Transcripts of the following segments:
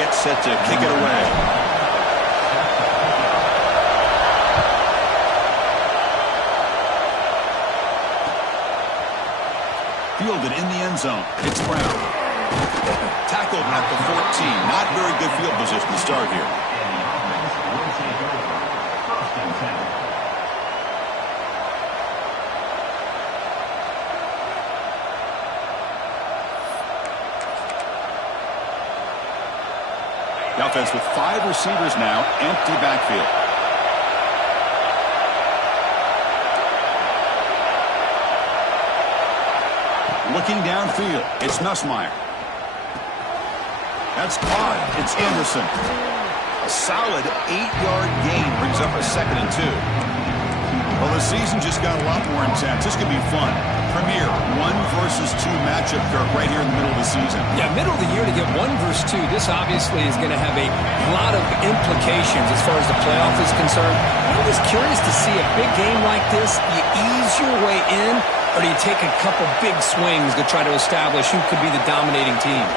get set to kick it away. Fielded in the end zone. It's Brown. Tackled at the 14. Not very good field position to start here. The offense with 5 receivers now, empty backfield. Looking downfield, it's Nussmeier. That's caught. It's Anderson. A solid 8-yard gain brings up a 2nd and 2. Well, the season just got a lot more intense. This could be fun. Premier 1 versus 2 matchup, Kirk, right here in the middle of the season. Yeah, middle of the year to get 1 versus 2. This obviously is going to have a lot of implications as far as the playoff is concerned. I'm just curious to see a big game like this. You ease your way in, or do you take a couple big swings to try to establish who could be the dominating team?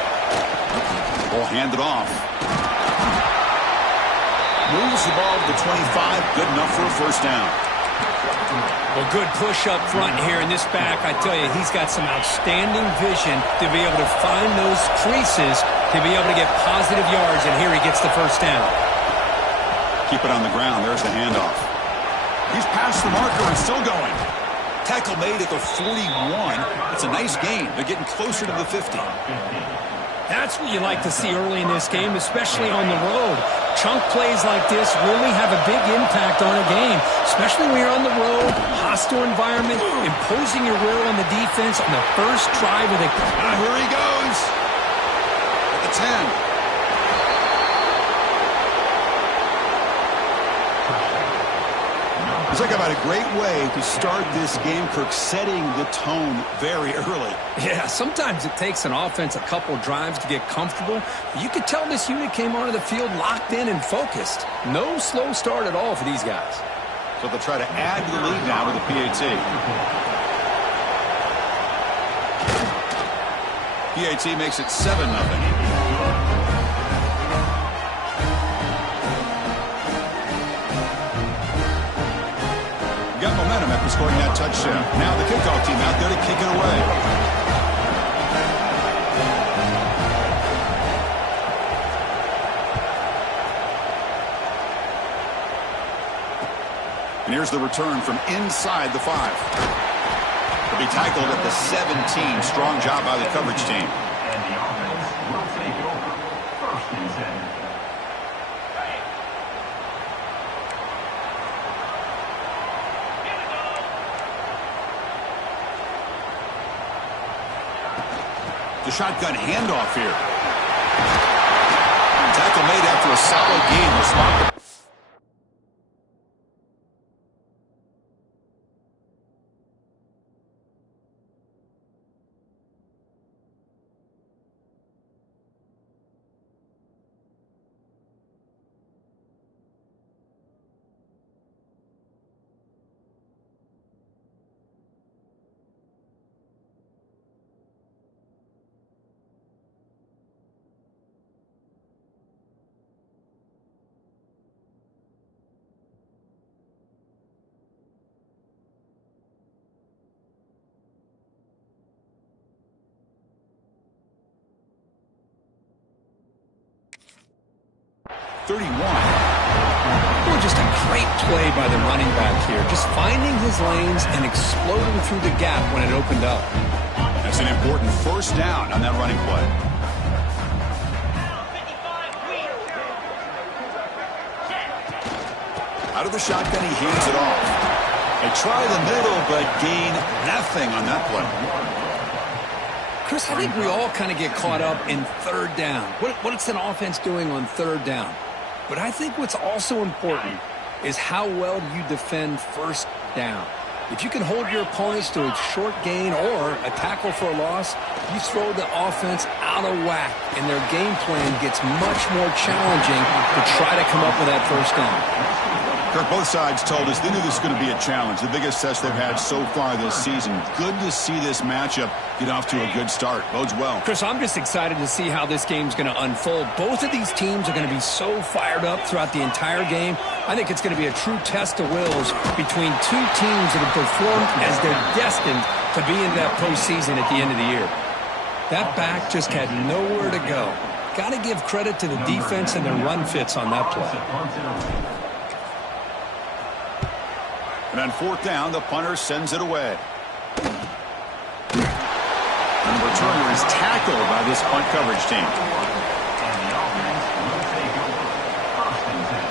Ball handed off. Moves the ball to the 25. Good enough for a first down. Well, good push up front here in this back. I tell you, he's got some outstanding vision to be able to find those creases to be able to get positive yards, and here he gets the first down. Keep it on the ground. There's the handoff. He's past the marker and still going. Tackle made at the 41. It's a nice gain. They're getting closer to the 50. That's what you like to see early in this game, especially on the road. Chunk plays like this really have a big impact on a game, especially when you're on the road, hostile environment, imposing your will on the defense on the first drive of the game. Here he goes. At the 10. Let's talk about a great way to start this game, Kirk, setting the tone very early. Yeah, sometimes it takes an offense a couple drives to get comfortable. You could tell this unit came onto the field locked in and focused. No slow start at all for these guys. So they'll try to add to the lead now with a PAT. PAT makes it 7-0. Got momentum after scoring that touchdown. Now the kickoff team out there to kick it away. And here's the return from inside the 5. He'll be tackled at the 17. Strong job by the coverage team. And the offense will take over 1st and 10. The shotgun handoff here. Tackle made after a solid gain. The spot. Oh, just a great play by the running back here. Just finding his lanes and exploding through the gap when it opened up. That's an important first down on that running play. Out of the shotgun, he hands it off. They try the middle, but gain nothing on that play. Chris, I think we all kind of get caught up in 3rd down. What's an offense doing on 3rd down? But I think what's also important is how well you defend 1st down. If you can hold your opponents to a short gain or a tackle for a loss, you throw the offense out of whack, and their game plan gets much more challenging to try to come up with that 1st down. Kirk, both sides told us they knew this was going to be a challenge, the biggest test they've had so far this season. Good to see this matchup get off to a good start. Bodes well. Chris, I'm just excited to see how this game's going to unfold. Both of these teams are going to be so fired up throughout the entire game. I think it's going to be a true test of wills between two teams that have performed as they're destined to be in that postseason at the end of the year. That back just had nowhere to go. Got to give credit to the defense and their run fits on that play. And on fourth down, the punter sends it away. And the returner is tackled by this punt coverage team. And the offense will take over. First and 10.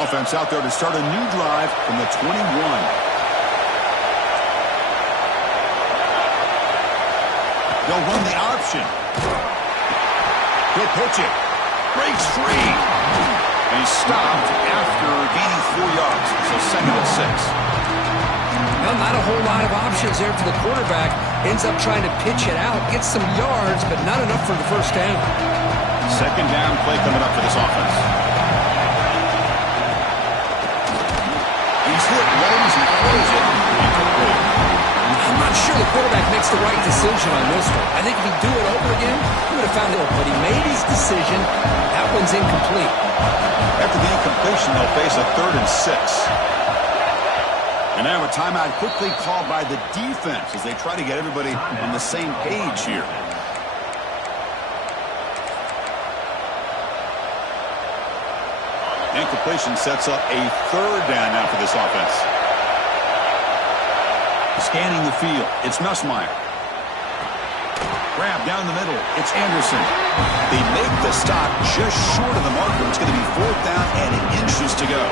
Offense out there to start a new drive from the 21. They'll run the option. He'll pitch it. Breaks free. And he's stopped after gaining 4 yards. So second and 6. Well, not a whole lot of options there for the quarterback. Ends up trying to pitch it out. Gets some yards, but not enough for the first down. Second down play coming up for this offense. He's hit low as he throws it. I'm not sure the quarterback makes the right decision on this one. I think if he'd do it over again, he would have found it. But he made his decision. That one's incomplete. After the incompletion, they'll face a 3rd and 6. And now a timeout quickly called by the defense as they try to get everybody on the same page here. Incompletion sets up a 3rd down now for this offense. Scanning the field, it's Nussmeier. Grab down the middle, it's Anderson. They make the stop just short of the marker. It's going to be 4th down and inches to go.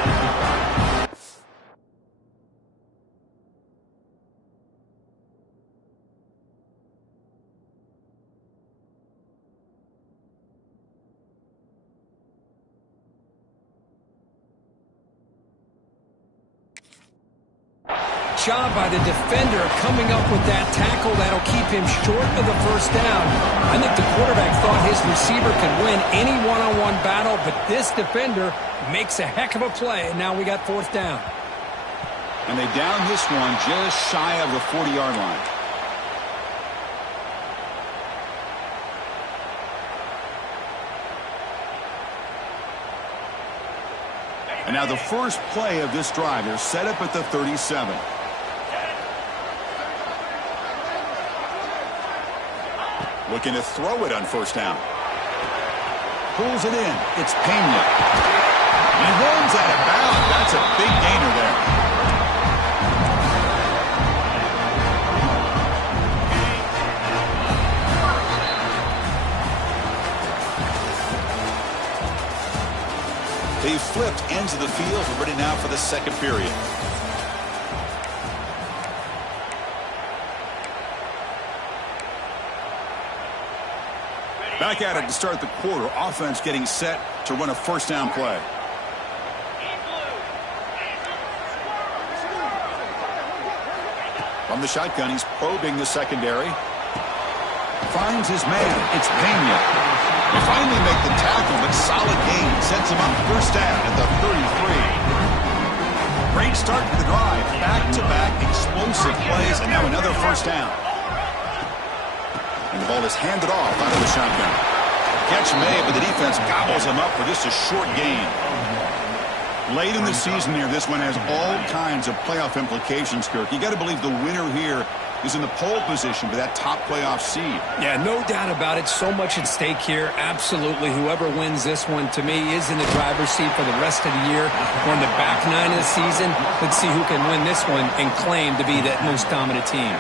Job by the defender coming up with that tackle that'll keep him short of the first down. I think the quarterback thought his receiver could win any one-on-one battle, but this defender makes a heck of a play, and now we got 4th down. And they down this one just shy of the 40-yard line. And now the first play of this drive, they're set up at the 37. Looking to throw it on first down. Pulls it in. It's Pena. He runs out of bounds. That's a big gainer there. They flipped ends of the field. We're ready now for the second period. Back at it to start the quarter. Offense getting set to run a first down play. From the shotgun, he's probing the secondary. Finds his man. It's Pena. They finally make the tackle, but solid gain. Sets him up first down at the 33. Great start to the drive. Back-to-back explosive plays, and now another first down. And the ball is handed off out of the shotgun. Catch made, but the defense gobbles him up for just a short gain. Late in the season here, this one has all kinds of playoff implications, Kirk. You got to believe the winner here is in the pole position for that top playoff seed. Yeah, no doubt about it. So much at stake here. Absolutely. Whoever wins this one, to me, is in the driver's seat for the rest of the year. We're in the back 9 of the season. Let's see who can win this one and claim to be that most dominant team.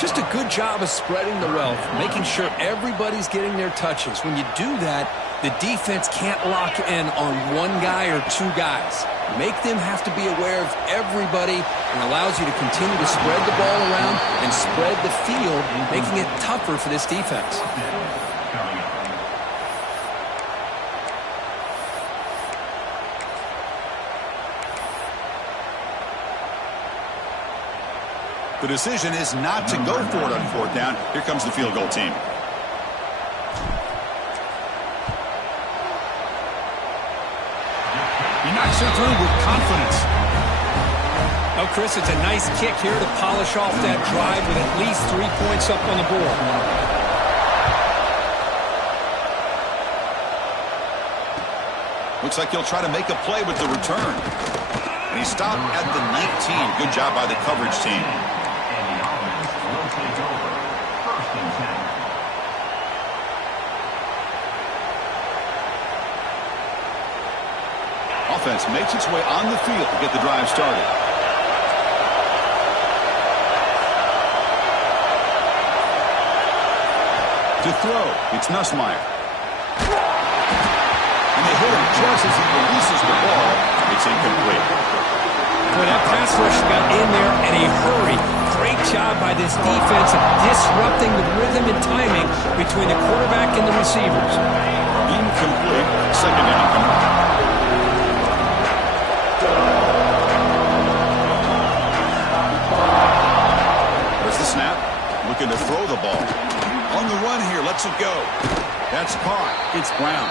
Just a good job of spreading the wealth, making sure everybody's getting their touches. When you do that, the defense can't lock in on one guy or two guys. Make them have to be aware of everybody, and allows you to continue to spread the ball around and spread the field, making it tougher for this defense. The decision is not to go for it on fourth down. Here comes the field goal team. He knocks it through with confidence. Oh, Chris, it's a nice kick here to polish off that drive with at least 3 points up on the board. Looks like he'll try to make a play with the return. And he stopped at the 19. Good job by the coverage team. And the offense will take over. 1st and 10. Offense makes its way on the field to get the drive started. To throw, it's Nussmeier. And they hit him just as he releases the ball. It's incomplete. Boy, that pass rush got in there in a hurry. Great job by this defense of disrupting the rhythm and timing between the quarterback and the receivers. Incomplete. 2nd down coming up. There's the snap. Looking to throw the ball. On the run here, lets it go. That's caught. It's Brown.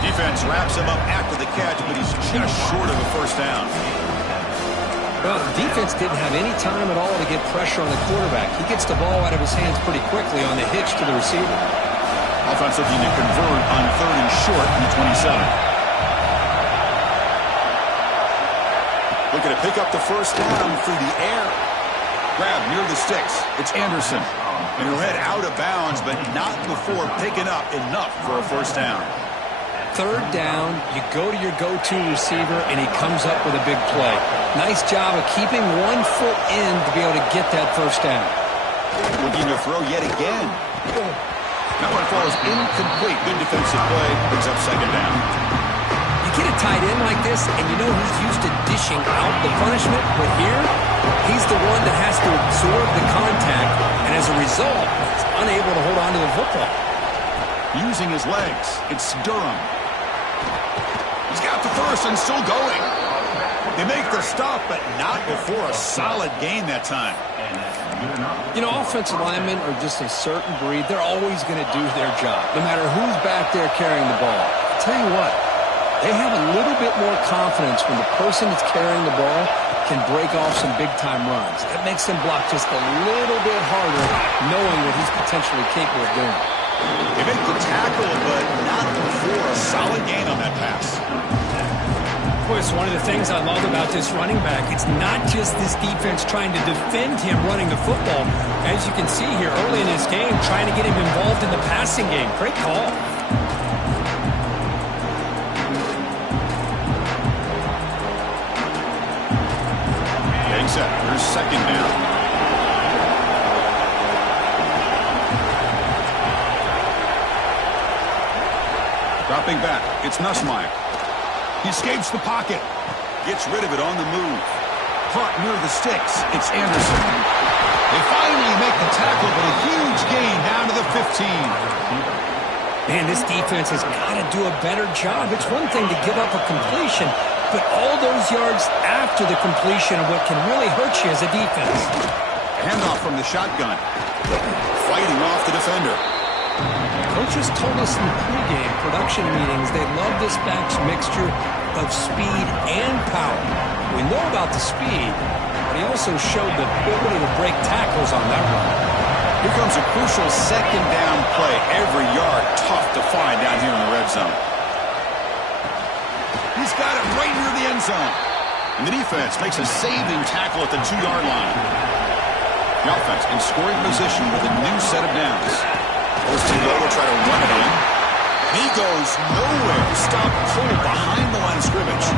Defense wraps him up after the catch, but he's just short of the 1st down. Well, the defense didn't have any time at all to get pressure on the quarterback. He gets the ball out of his hands pretty quickly on the hitch to the receiver. Offense looking to convert on 3rd and short from the 27. Looking to pick up the 1st down through the air. Grab near the sticks. It's Anderson. And he'll head out of bounds, but not before picking up enough for a 1st down. 3rd down, you go to your go-to receiver, and he comes up with a big play. Nice job of keeping 1 foot in to be able to get that 1st down. Looking to throw yet again. That one falls incomplete. Good defensive play. Brings up 2nd down. You get a tight end like this, and you know he's used to dishing out the punishment, but here, he's the one that has to absorb the contact, and as a result, he's unable to hold on to the football. Using his legs, it's Durham. He's got the 1st and still going. They make the stop, but not before a solid gain that time. You know, offensive linemen are just a certain breed. They're always going to do their job, no matter who's back there carrying the ball. I'll tell you what, they have a little bit more confidence when the person that's carrying the ball can break off some big-time runs. That makes them block just a little bit harder, knowing what he's potentially capable of doing. They make the tackle, but not before a solid gain on that pass. Boy, it's one of the things I love about this running back. It's not just this defense trying to defend him running the football. As you can see here early in this game, trying to get him involved in the passing game. Great call. Set. Here's 2nd down. Dropping back. It's Nussmeier. He escapes the pocket. Gets rid of it on the move. Caught near the sticks. It's Anderson. They finally make the tackle, but a huge gain down to the 15. Man, this defense has got to do a better job. It's one thing to give up a completion, but all those yards after the completion are what can really hurt you as a defense. Handoff from the shotgun. Fighting off the defender. Coaches told us in the pregame production meetings they love this back's mixture of speed and power. We know about the speed, but he also showed the ability to break tackles on that run. Here comes a crucial 2nd down play. Every yard tough to find down here in the red zone. He's got it right near the end zone. And the defense makes a saving tackle at the 2-yard line. The offense in scoring position with a new set of downs. First and goal to try to run it in. He goes nowhere. Stop cold behind the line of scrimmage.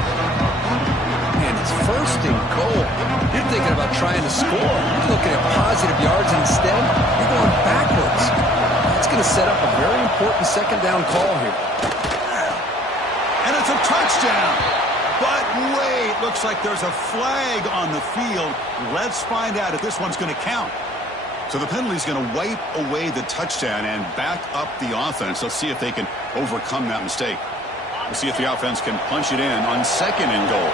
And it's 1st and goal. You're thinking about trying to score. You're looking at positive yards instead. You're going backwards. That's going to set up a very important 2nd down call here. And it's a touchdown. But wait, looks like there's a flag on the field. Let's find out if this one's going to count. So the penalty's going to wipe away the touchdown and back up the offense. Let's see if they can overcome that mistake. We'll see if the offense can punch it in on 2nd and goal.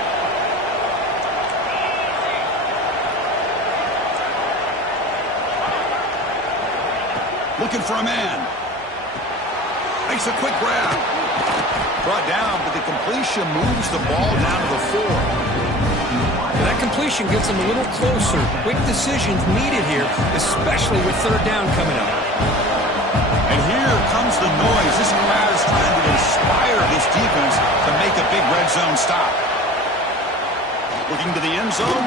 Looking for a man. Makes a quick grab. Brought down, but the completion moves the ball down to the 4. That completion gets them a little closer. Quick decisions needed here, especially with third down coming up. And here comes the noise. This crowd is trying to inspire this defense to make a big red zone stop. Looking to the end zone.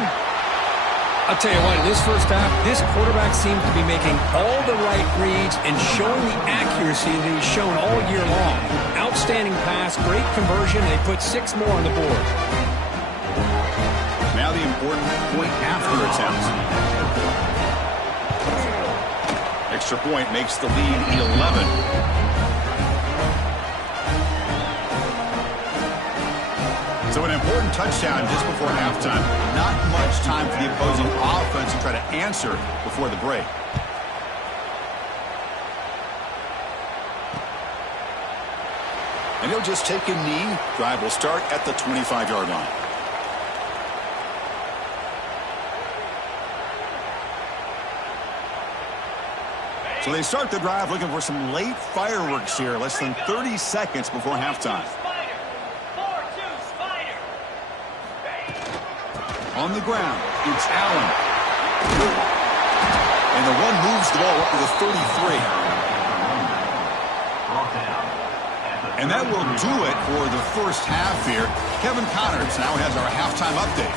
I'll tell you what, in this first half, this quarterback seems to be making all the right reads and showing the accuracy that he's shown all year long. Outstanding pass, great conversion, and they put 6 more on the board. Now the important point after attempt. Extra point makes the lead 11. So an important touchdown just before halftime. Not much time for the opposing offense to try to answer before the break. And he'll just take a knee. Drive will start at the 25-yard line. So they start the drive looking for some late fireworks here. Less than 30 seconds before halftime. On the ground, it's Allen. And the run moves the ball up to the 33. And that will do it for the first half here. Kevin Connors now has our halftime update.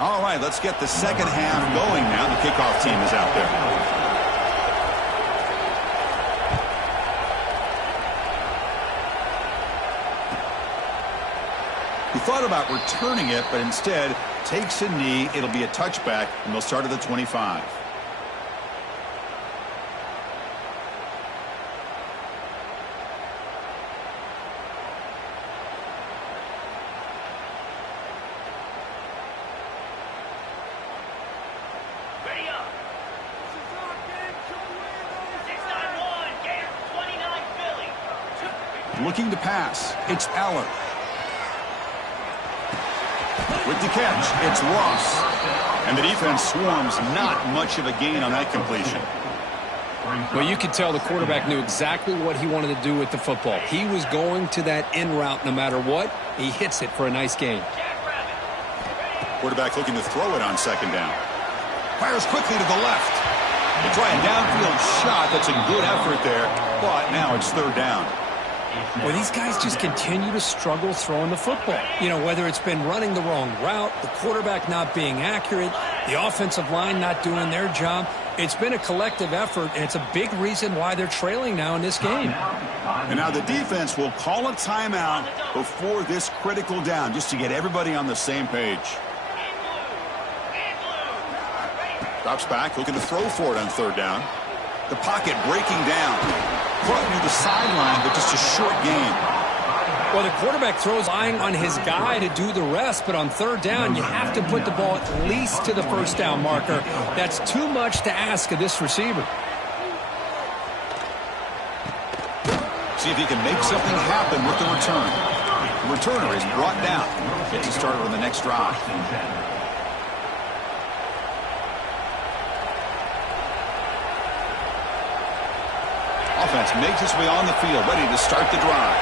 All right, let's get the second half going now. The kickoff team is out there. He thought about returning it, but instead takes a knee. It'll be a touchback, and they'll start at the 25. Ready up. 691, Gator 29 Philly. Looking to pass. It's Allen. With the catch, it's Ross. And the defense swarms. Not much of a gain on that completion. Well, you could tell the quarterback knew exactly what he wanted to do with the football. He was going to that in route no matter what. He hits it for a nice gain. Quarterback looking to throw it on second down. Fires quickly to the left. They try a downfield shot. That's a good effort there. But now it's third down. Well, these guys just continue to struggle throwing the football. You know, whether it's been running the wrong route, the quarterback not being accurate, the offensive line not doing their job. It's been a collective effort, and it's a big reason why they're trailing now in this game. And now the defense will call a timeout before this critical down, just to get everybody on the same page. Drops back, looking to throw for it on third down. The pocket breaking down. Caught near the sideline, but just a short gain. Well, the quarterback throws eyeing on his guy to do the rest, but on third down, you have to put the ball at least to the first down marker. That's too much to ask of this receiver. See if he can make something happen with the return. The returner is brought down. Gets started on the next drive. Offense makes its way on the field, ready to start the drive.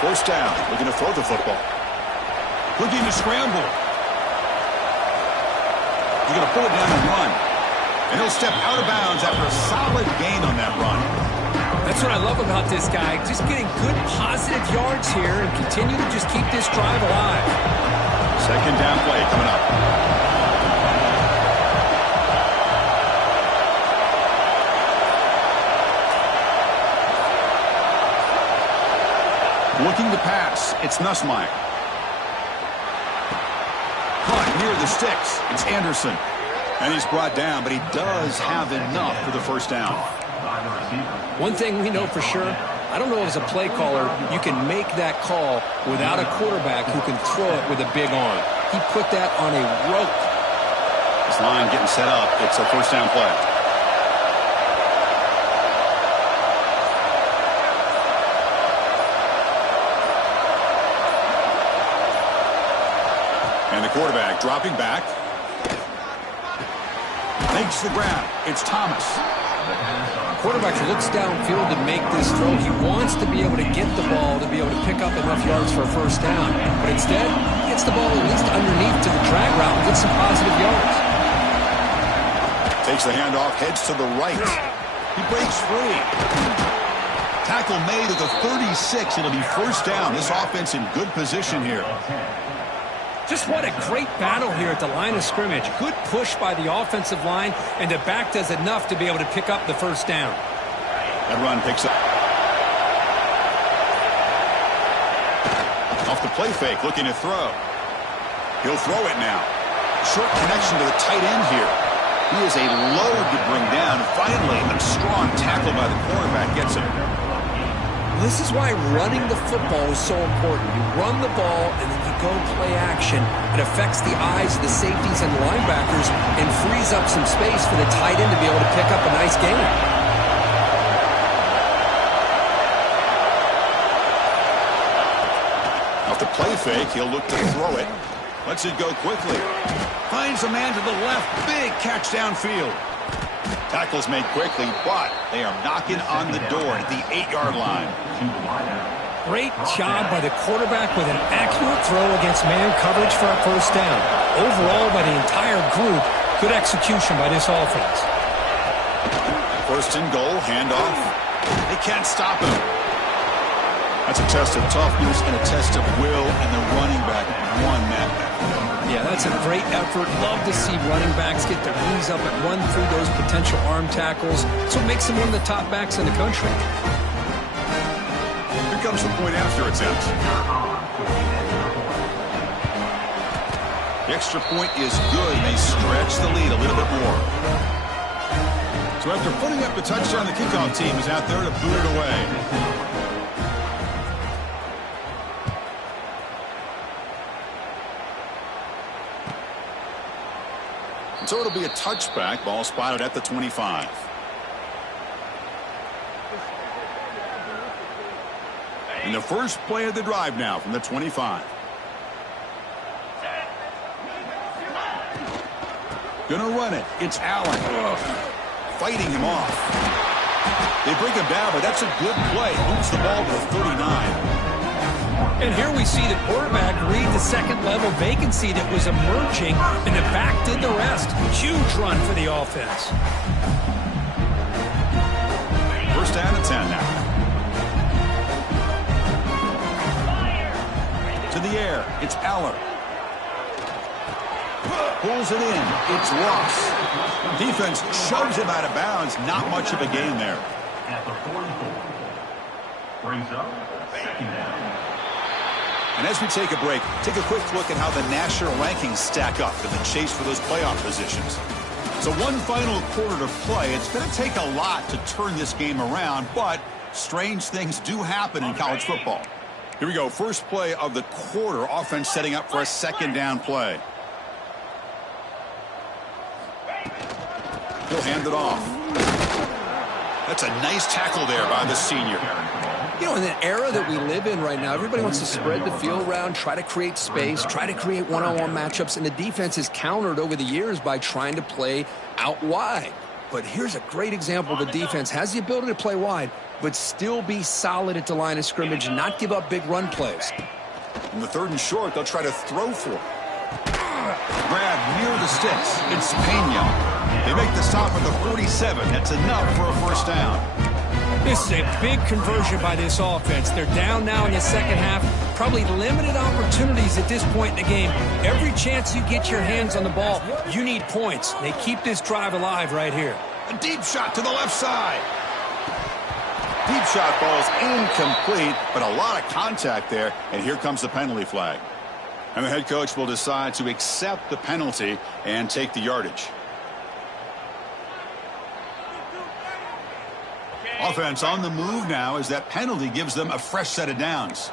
First down, looking to throw the football. Looking to scramble. He's going to pull it down and run. And he'll step out of bounds after a solid gain on that run. That's what I love about this guy. Just getting good positive yards here and continue to just keep this drive alive. Second down play coming up. Looking to pass, it's Nussmeier. Caught near the sticks, it's Anderson. And he's brought down, but he does have enough for the first down. One thing we know for sure, I don't know as a play caller, you can make that call without a quarterback who can throw it with a big arm. He put that on a rope. This line getting set up, it's a first down play. And the quarterback dropping back. Makes the grab. It's Thomas. Quarterback looks downfield to make this throw. He wants to be able to get the ball to be able to pick up enough yards for a first down. But instead, he gets the ball at least underneath to the drag route and gets some positive yards. Takes the handoff, heads to the right. He breaks free. Tackle made at the 36. It'll be first down. This offense in good position here. Just what a great battle here at the line of scrimmage. Good push by the offensive line, and the back does enough to be able to pick up the first down. That run picks up. Off the play fake, looking to throw. He'll throw it now. Short connection to the tight end here. He is a load to bring down. Finally, a strong tackle by the cornerback gets him. This is why running the football is so important. You run the ball, and then you go play action. It affects the eyes of the safeties and linebackers and frees up some space for the tight end to be able to pick up a nice gain. Off the play fake, he'll look to throw it. Lets it go quickly. Finds a man to the left. Big catch downfield. Tackles made quickly, but they are knocking on the door at the 8-yard line. Great job by the quarterback with an accurate throw against man coverage for a first down. Overall, by the entire group, good execution by this offense. First and goal, handoff. They can't stop him. That's a test of toughness and a test of will, and the running back won that battle. Yeah, that's a great effort. Love to see running backs get their knees up and run through those potential arm tackles. So it makes them one of the top backs in the country. Here comes the point after attempt. The extra point is good. They stretch the lead a little bit more. So after putting up the touchdown, the kickoff team is out there to boot it away. So it'll be a touchback. Ball spotted at the 25. And the first play of the drive now from the 25. Gonna run it. It's Allen. Fighting him off. They bring him down, but that's a good play. Moves the ball to the 39. And here we see the quarterback read the second-level vacancy that was emerging, and the back did the rest. Huge run for the offense. First down and 10 now. To the air. It's Aller. Pulls it in. It's Ross. Defense shoves him out of bounds. Not much of a gain there. At the 44. Brings up second down. And as we take a break, take a quick look at how the national rankings stack up in the chase for those playoff positions. So one final quarter to play. It's going to take a lot to turn this game around, but strange things do happen in college football. Here we go. First play of the quarter. Offense setting up for a second down play. He'll hand it off. That's a nice tackle there by the senior. You know, in the era that we live in right now, everybody wants to spread the field around, try to create space, try to create one-on-one matchups, and the defense is countered over the years by trying to play out wide. But here's a great example. The defense has the ability to play wide, but still be solid at the line of scrimmage and not give up big run plays. In the third and short, they'll try to throw for it. Grab near the sticks. It's Pena. They make the stop at the 47. That's enough for a first down. This is a big conversion by this offense. They're down now in the second half. Probably limited opportunities at this point in the game. Every chance you get your hands on the ball, you need points. They keep this drive alive right here. A deep shot to the left side. Deep shot ball's incomplete, but a lot of contact there, and here comes the penalty flag. And the head coach will decide to accept the penalty and take the yardage. Offense on the move now as that penalty gives them a fresh set of downs.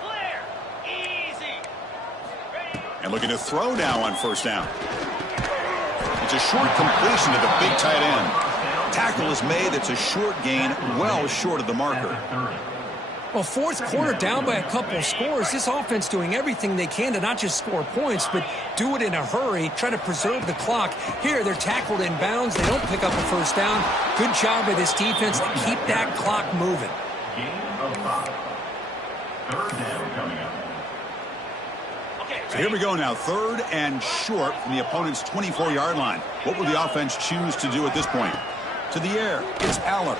Clear. Easy. And looking to throw now on first down. It's a short completion to the big tight end. Tackle is made. It's a short gain, well short of the marker. Well, fourth quarter down by a couple of scores. This offense doing everything they can to not just score points, but do it in a hurry, try to preserve the clock. Here, they're tackled in bounds. They don't pick up a first down. Good job by this defense to keep that clock moving. Gain of 5. Third down coming up. So here we go now, 3rd and short from the opponent's 24-yard line. What will the offense choose to do at this point? To the air, it's Aller.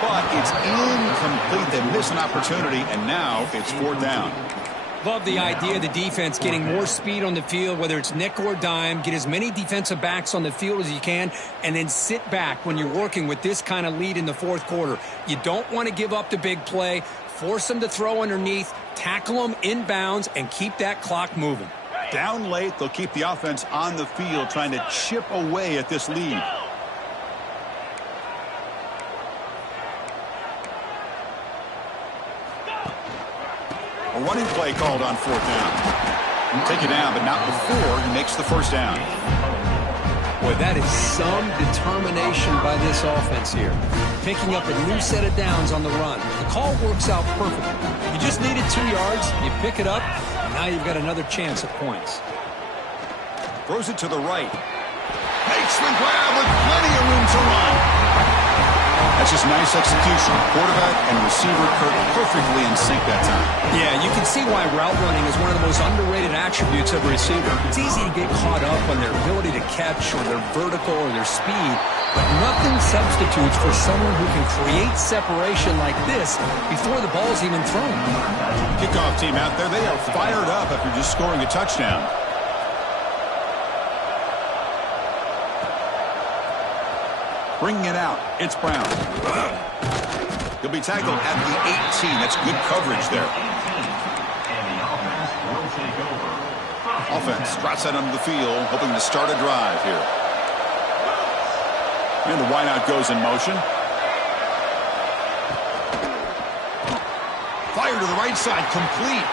But it's incomplete. They miss an opportunity, and now it's 4th down. Love the idea of the defense getting more speed on the field, whether it's nickel or dime. Get as many defensive backs on the field as you can, and then sit back when you're working with this kind of lead in the fourth quarter. You don't want to give up the big play. Force them to throw underneath, tackle them in bounds, and keep that clock moving. Down late, they'll keep the offense on the field, trying to chip away at this lead. A running play called on 4th down. Take it down, but not before he makes the first down. Boy, that is some determination by this offense here. Picking up a new set of downs on the run. The call works out perfectly. You just needed 2 yards, you pick it up, and now you've got another chance at points. Throws it to the right. Makes the grab with plenty of room to run. That's just nice execution. Quarterback and receiver perfectly in sync that time. Yeah, you can see why route running is one of the most underrated attributes of a receiver. It's easy to get caught up on their ability to catch or their vertical or their speed, but nothing substitutes for someone who can create separation like this before the ball's even thrown. Kickoff team out there, they are fired up after just scoring a touchdown. Bringing it out, it's Brown. He'll be tackled at the 18. That's good coverage there. And the offense will take over. Offense drops that onto the field, hoping to start a drive here. And the wideout goes in motion. Fire to the right side, complete.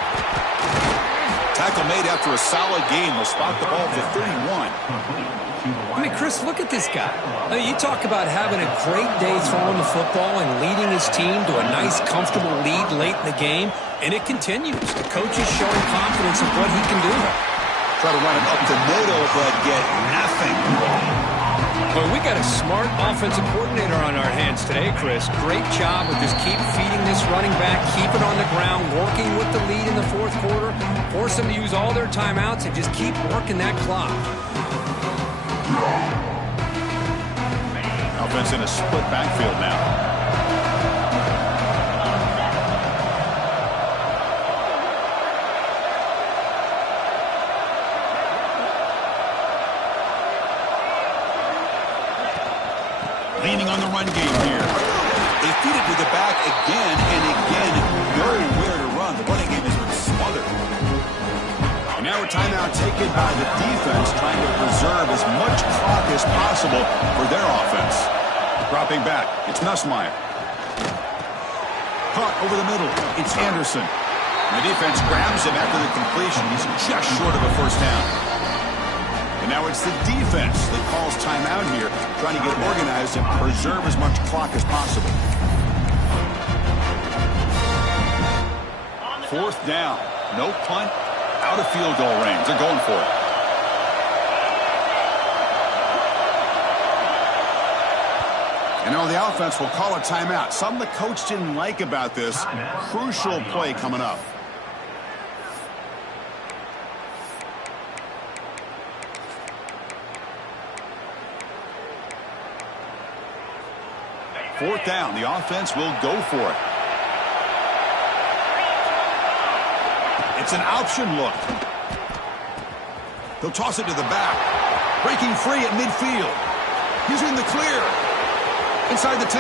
Tackle made after a solid game. They'll spot the ball for 31. I mean, Chris, look at this guy. I mean, you talk about having a great day throwing the football and leading his team to a nice, comfortable lead late in the game, and it continues. The coach is showing confidence of what he can do. Try to run it up the middle, but get nothing. Well, we got a smart offensive coordinator on our hands today, Chris. Great job of just keep feeding this running back, keep it on the ground, working with the lead in the fourth quarter, force them to use all their timeouts, and just keep working that clock. Offense in a split backfield now. Leaning on the run game here. They feed it to the back again and again. Nowhere to run. The running game has been smothered. And now a timeout taken by the defense, trying to preserve as much clock as possible for their offense. Dropping back, it's Nussmeier. Caught over the middle, it's Anderson. And the defense grabs him after the completion. He's just short of a first down. And now it's the defense that calls timeout here, trying to get organized and preserve as much clock as possible. 4th down, no punt. Out of field goal range. They're going for it. And now the offense will call a timeout. Something the coach didn't like about this. Crucial play coming up. Fourth down. The offense will go for it. It's an option look. He'll toss it to the back. Breaking free at midfield. He's in the clear. Inside the 10.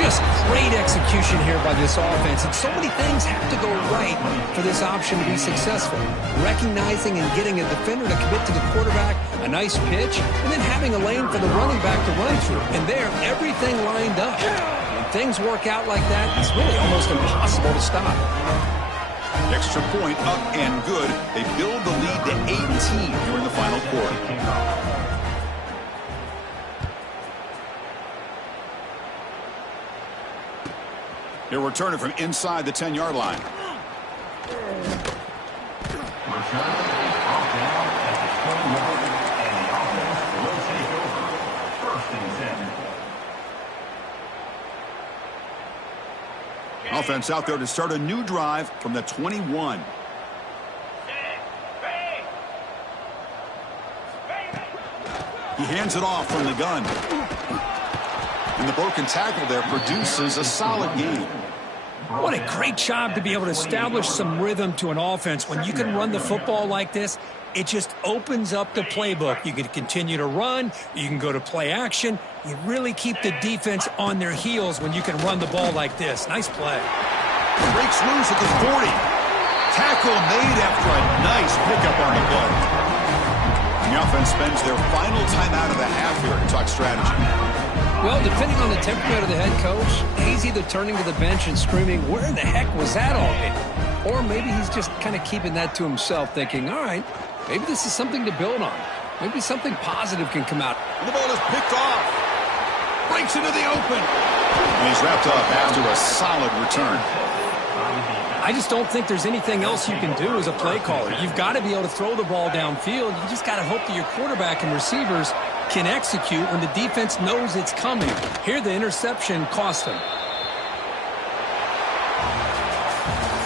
Just great execution here by this offense. And so many things have to go right for this option to be successful. Recognizing and getting a defender to commit to the quarterback, a nice pitch, and then having a lane for the running back to run through. And there, everything lined up. When things work out like that, it's really almost impossible to stop. Extra point up and good. They build the lead to 18 during the final quarter. He'll return it from inside the 10-yard line. Return off down at the 21, and the offense will take over. First and 10. Offense out there to start a new drive from the 21. He hands it off from the gun. And the broken tackle there produces a solid gain. What a great job to be able to establish some rhythm to an offense. When you can run the football like this, it just opens up the playbook. You can continue to run. You can go to play action. You really keep the defense on their heels when you can run the ball like this. Nice play. Breaks loose at the 40. Tackle made after a nice pickup on the play. And the offense spends their final timeout of the half here to talk strategy. Well, depending on the temperament of the head coach, he's either turning to the bench and screaming, where the heck was that all day? Or maybe he's just kind of keeping that to himself, thinking, all right, maybe this is something to build on. Maybe something positive can come out. And the ball is picked off. Breaks into the open. And he's wrapped up after a solid return. I just don't think there's anything else you can do as a play caller. You've got to be able to throw the ball downfield. You just got to hope that your quarterback and receivers can execute when the defense knows it's coming. Here, the interception cost them.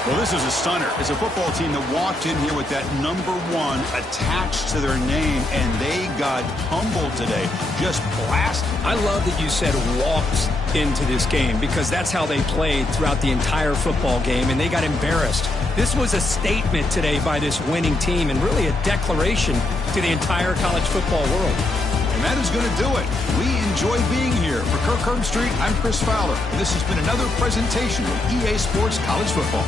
Well, this is a stunner. It's a football team that walked in here with that number 1 attached to their name, and they got humbled today. Just blasted. I love that you said walked into this game because that's how they played throughout the entire football game, and they got embarrassed. This was a statement today by this winning team and really a declaration to the entire college football world. And that is going to do it. We enjoy being here. For Kirk Herbstreit, I'm Chris Fowler. And this has been another presentation of EA Sports College Football.